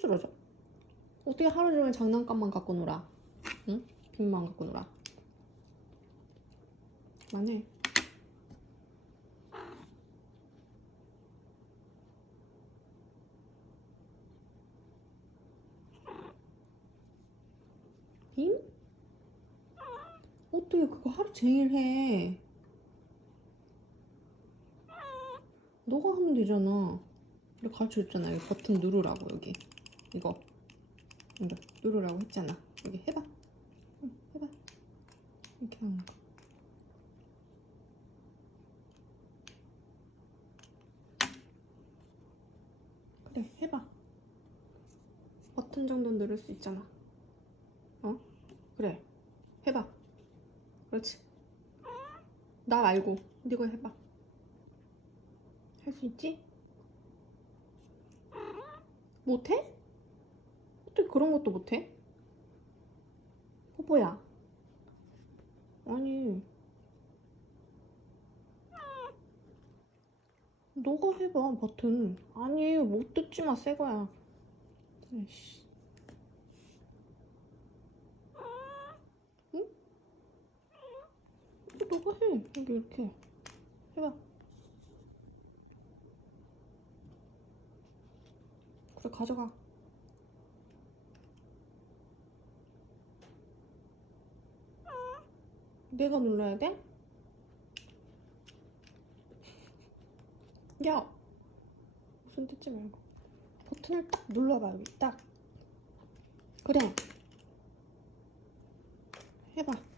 쓰러져. 어떻게 하루 종일 장난감만 갖고 놀아? 응? 빈만 갖고 놀아. 만해. 빔? 어떻게 그거 하루 종일 해? 너가 하면 되잖아. 우리 가르쳐 줬잖아. 여기 버튼 누르라고 여기. 이거. 이거 누르라고 했잖아. 여기 해봐. 응, 해봐. 이렇게 하는 거. 그래, 해봐. 버튼 정도 누를 수 있잖아. 어? 그래. 해봐. 그렇지. 나 말고 네가 해봐. 할 수 있지? 못해? 어떻게 그런 것도 못해? 뽀뽀야. 아니. 너가 해봐, 버튼. 아니, 못 듣지 마, 새 거야. 아이씨. 응? 너가 해. 여기 이렇게. 해봐. 그래, 가져가. 내가 눌러야 돼? 야! 무슨 뜯지 말고. 버튼을 딱 눌러봐 여기. 딱. 그래. 해봐.